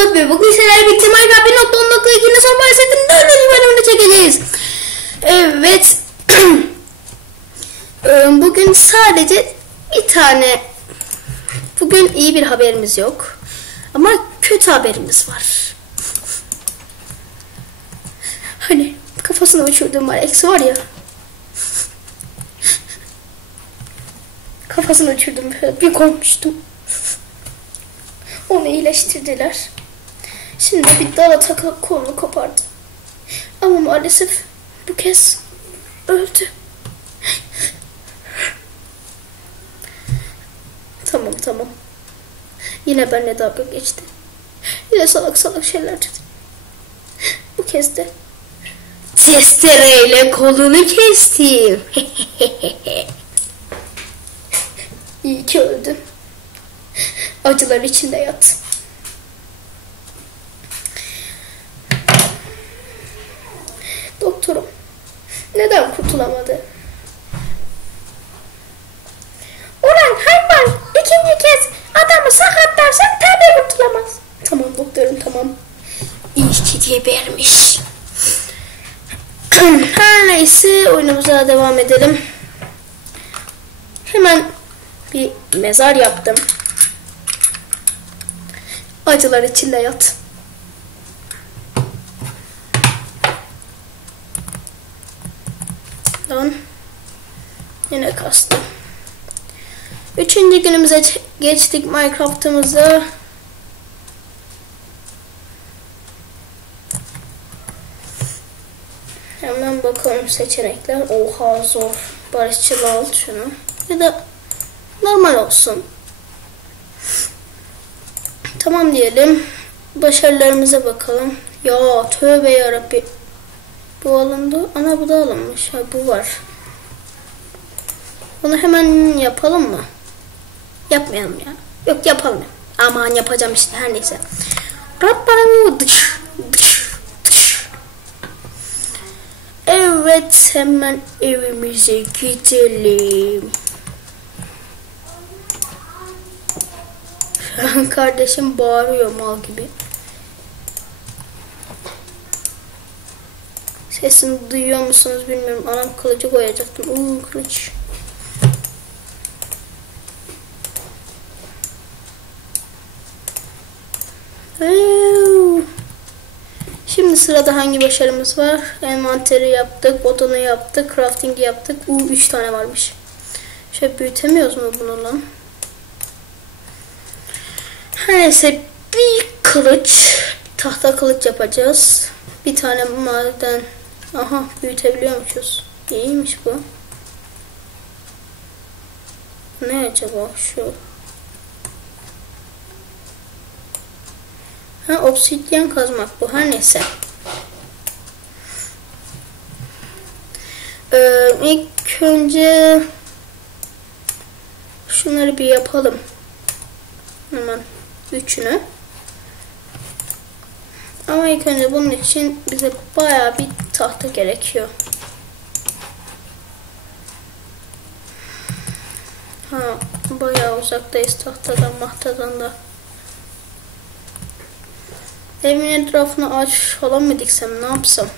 Umut ve bugün sizlerle birlikte Minecraft 1.10.2'nin son bahsettiğim 4. bölümünü çekeceğiz. Evet. Bugün sadece bir tane, bugün iyi bir haberimiz yok ama kötü haberimiz var. Hani kafasına uçurduğum Alex var ya, kafasına uçurdum, bir korkmuştum. Onu iyileştirdiler. Şimdi bir dala takılıp kolunu kopardı. Ama maalesef bu kez öldü. Tamam. Yine benimle dalga geçti. Yine salak şeyler dedi. Bu kez de testereyle kolunu kestim. İyi ki öldü. Acılar içinde yat. Doktorum, neden kurtulamadı? Ulan hayvan, ikinci kez adamı sakatlarsan tabii kurtulamaz. Tamam doktorum, tamam. İyi diye vermiş. Her neyse, oyunumuza devam edelim. Hemen bir mezar yaptım. Acılar içinde yat. Lan yine kastım. 3. günümüze geçtik Minecraft'ımıza. Hemen bakalım seçenekler. Oha zor. Barışçıl al şunu. Ya da normal olsun. Tamam diyelim. Başarılarımıza bakalım. Ya tövbe yarabbi. Bu alındı. Ana bu da alınmış. Ha, bu var. Bunu hemen yapalım mı? Yapmayalım ya. Yok yapalım. Aman yapacağım işte, her neyse. Evet, hemen evimize gidelim. Kardeşim bağırıyor mal gibi. Sesini duyuyor musunuz bilmiyorum. Anam kılıcı koyacaktım. Kılıç. Şimdi sırada hangi başarımız var? Envanteri yaptık, odunu yaptık, crafting yaptık. 3 tane varmış. Şöyle büyütemiyoruz mu bunu lan? Her neyse, bir kılıç, tahta kılıç yapacağız. Bir tane maden. Aha, büyütebiliyormuşuz. İyiymiş bu. Ne acaba şu? Ha, obsidyen kazmak bu. Her neyse. İlk önce şunları bir yapalım. Hemen 3'ünü. Ama ilk önce bunun için bize bayağı bir tahta gerekiyor. Ha, bayağı uzaktayız tahtadan mahtadan da. Evimin etrafına ağaç falan mı diksem, ne yapsam?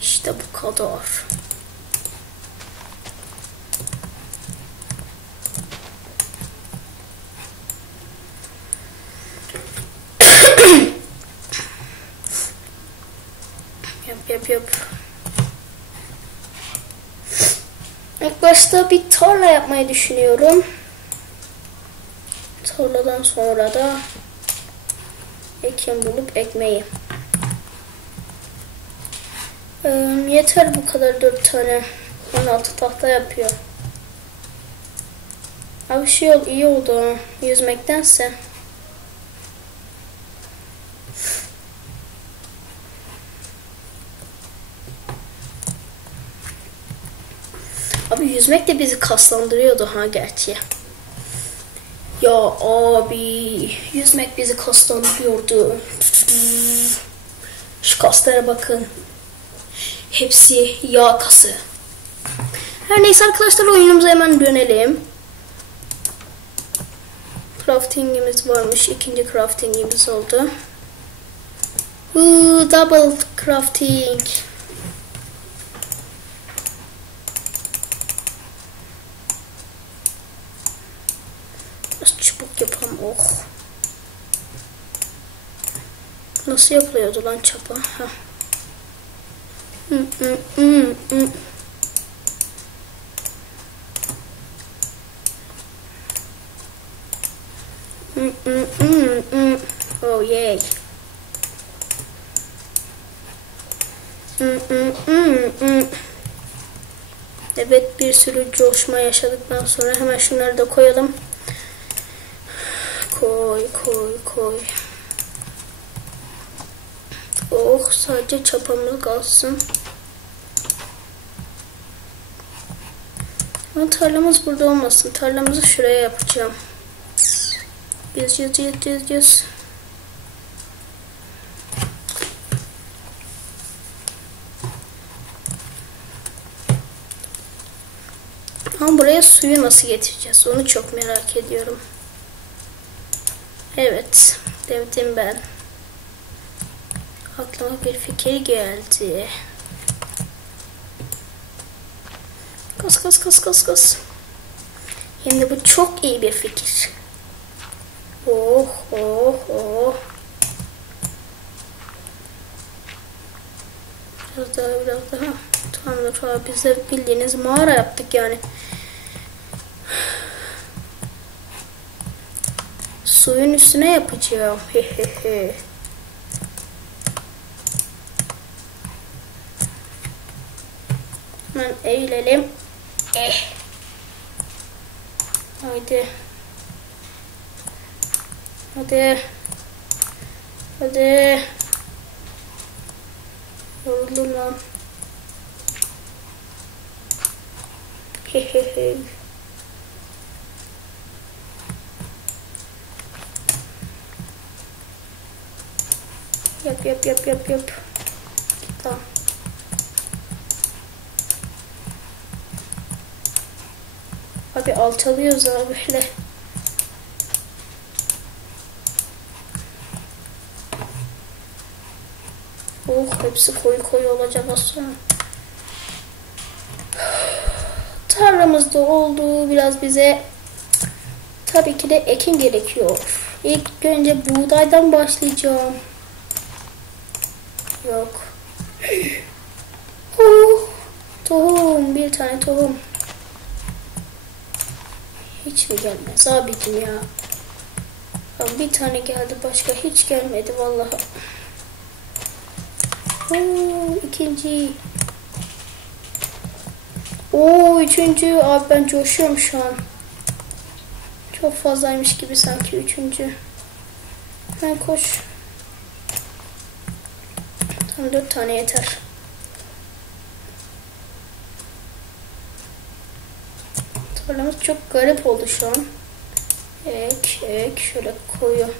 İşte bu kadar. Yap. İlk başta bir tarla yapmayı düşünüyorum. Tarladan sonra da ekim bulup ekmeği. Yeter bu kadar, 4 tane 16 tahta yapıyor. Abi iyi oldu yüzmektense. Abi yüzmek de bizi kaslandırıyordu ha gerçi. Ya abi, yüzmek bizi kaslandırıyordu. Şu kaslara bakın. Hepsi yağ kası. Her neyse arkadaşlar, oyunumuza hemen dönelim. Craftingimiz varmış. İkinci craftingimiz oldu. Double crafting. Biraz çubuk yapalım. Oh. Nasıl yapılıyordu lan çapa? Heh. Oh yay. Evet, bir sürü coşma yaşadıktan sonra hemen şunları da koyalım. Koy. Oh, sadece çapamız kalsın. Ama tarlamız burada olmasın. Tarlamızı şuraya yapacağım. Yes. Ama buraya suyu nasıl getireceğiz? Onu çok merak ediyorum. Evet, dedim ben. Aklıma bir fikir geldi. Kas. Hem bu çok iyi bir fikir. Oh. Biraz daha. Tamam, biz de bildiğiniz mağara yaptık yani. Suyun üstüne yapacağım. Hemen eğilelim. Haydi. Yoruldum lan. Yap. Tamam. Abi alçalıyoruz abi böyle. Oh, hepsi koyu olacak aslında. Tarlamızda oldu. Biraz bize tabii ki de ekin gerekiyor. İlk önce buğdaydan başlayacağım. Yok. Tohum. Bir tane tohum. Hiç mi gelmez abicim ya? Bir tane geldi, başka hiç gelmedi vallahi. İkinci. Üçüncü. Abi ben coşuyorum şu an. Çok fazlaymış gibi sanki üçüncü. Ben koş. Tam 4 tane yeter. Tarlamız çok garip oldu şu an. Ek şöyle koyu.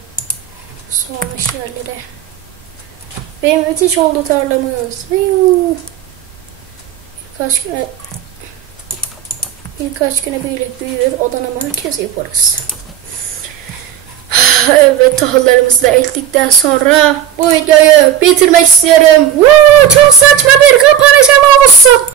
Soğumuş yerlere. Ve müthiş oldu tarlamız. Birkaç güne böyle büyür. Odana merkez yaparız. Evet, tahıllarımızı da ektikten sonra bu videoyu bitirmek istiyorum. Çok saçma bir kapanış olsun.